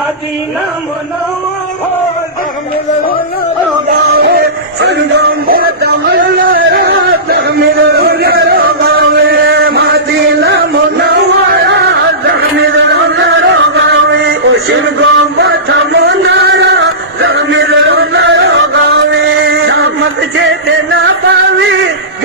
Medina Munawwara Tahmeed रोगावे संगम तमन्नारा Tahmeed रोगावे Medina Munawwara Tahmeed रोगावे ओ संगम तमन्नारा तहमीद रोगावे मत जेते ना पावी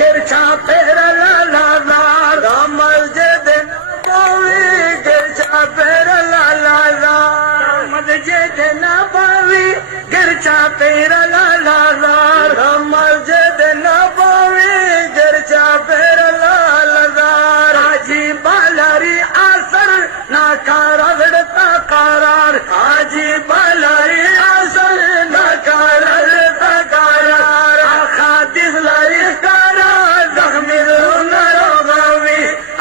गिरछा पेरा लालादार रामल जेते ना पावी गिरछा पेरा लालादार मत जेते ना पावी गिरछा पेरा लालादार रामल जेते ना पावी गिरछा पेरा लालादार आजी बालारी आसर ना कारा विडता करार आजी बालारी आसर ना कारा विडता करार आखा दिसलारी कारा जख्मी रोना रोगावी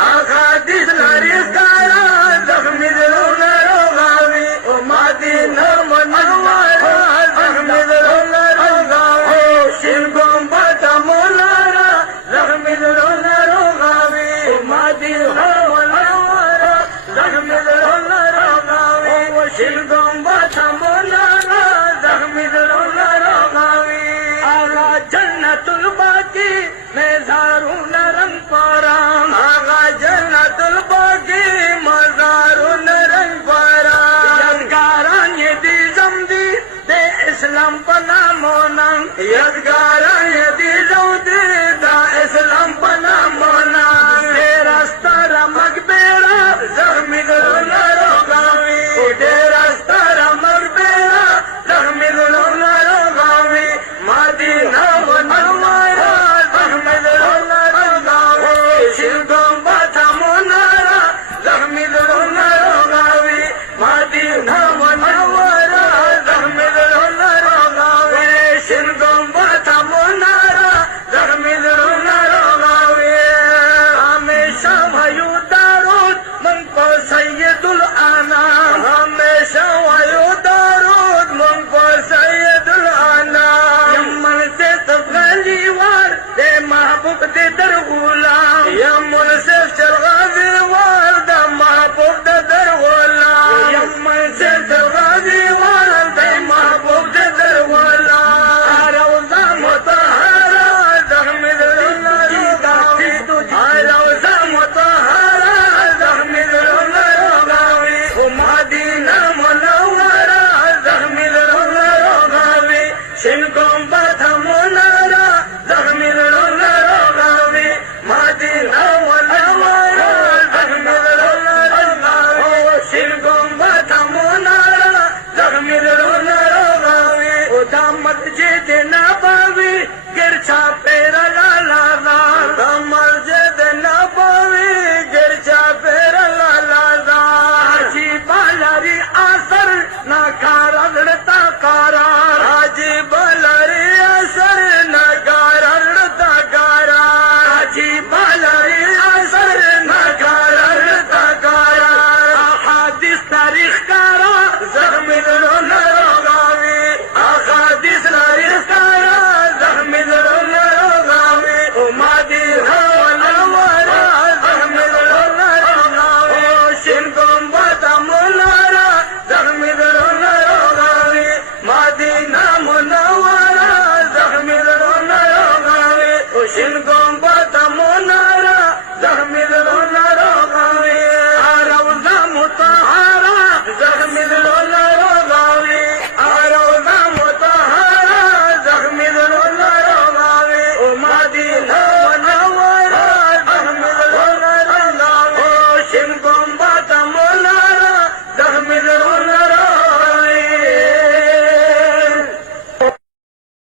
आखा दिसलारी कारा जख्मी रोना रोगावी ओ मदीना मुनव्वरा जख्मी रोना रोगावी शिलगम बता मोलारा जख्मी रोना रोगावी ओ मदीना मुनव्वरा जख्मी रोना रोगावी ओ शिलगम बता मोलारा जख्मी रोना रोगावी आगा जन्नतुल बाकी मेज़ारू नरंग पाराम आगा जन्नतुल बाकी मज़ारू नरंग पाराम यदगारां ये दी जमदी दे इस्लाम पना मोनंग यदगारां ये दी जमदी दा इस्लाम पना मोनंग तेरा स्तारा मगबेरा ज़ख्मी रोना रोगावी तेरा स्तारा मगबेरा ज़ख्मी रोना रोगावी मदीना मुनव्वरा ज़ख्मी रोना रोगावी शिलगम बता मोनारा ज़ख्मी रोना रोगावी मदीना मुनव्वरा ज़ख्मी रोना रोगावी शिलगम बता मोनारा ज़ख्मी रोना रोगावी हमेशा भयो दारूद मन को सैयदुल अनाम हमेशा भयो दारूद मन को सैयदुल अनाम यमन से सब गलीवार दे महबूब दे दर गुलाम यमन से सब गलीवार दे महबूब दे दर गुलाम यमन से सब गलीवार दे महबूब दे दर गुलाम रौज़ा मुतहरा ज़ख्मी रोना रोगावी रौज़ा मुतहरा ज़ख्मी रोना रोगावी ओ मदीना मुनव्वरा ज़ख्मी रोना रोगावी शिलगम बता मोनारा ज़ख्मी रोना रोगावी मदीना मुनव्वरा ज़ख्मी रोना रोगावी शिलगम बता मोनारा ज़ख्मी रोना रोगावी ओ दामत जेते ना पावी गिरछा पेरा लालादार दामत जेते ना पावी गिरछा पेरा लालादार आजी बालारी आसर ना कारा विडता करार आजी बालारी आसर ना कारा विडता करार आजी बालारी आसर ना कारा विडता करार अहादिस तारीख कारा ज़ख्मी